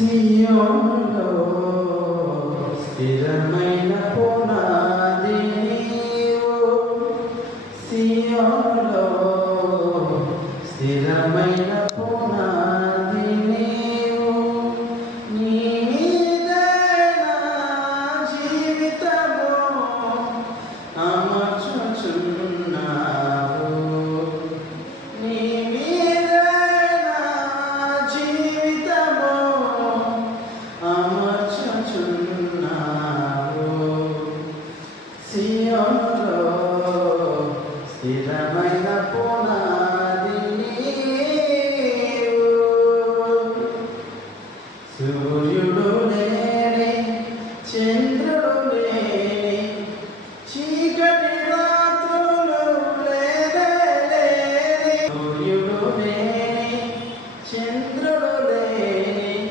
సియోనులో స్థిరమైన పునాది నీవు, సియోనులో స్థిరమైన పునాది నీవు, నీ మీదే నా జీవితము అమర్చుచున్నావు, నీ మీదే నా జీవితము అమర్చుచున్నావు. సియోనులో స్థిరమైన పునాది నీవు, సూర్యుడు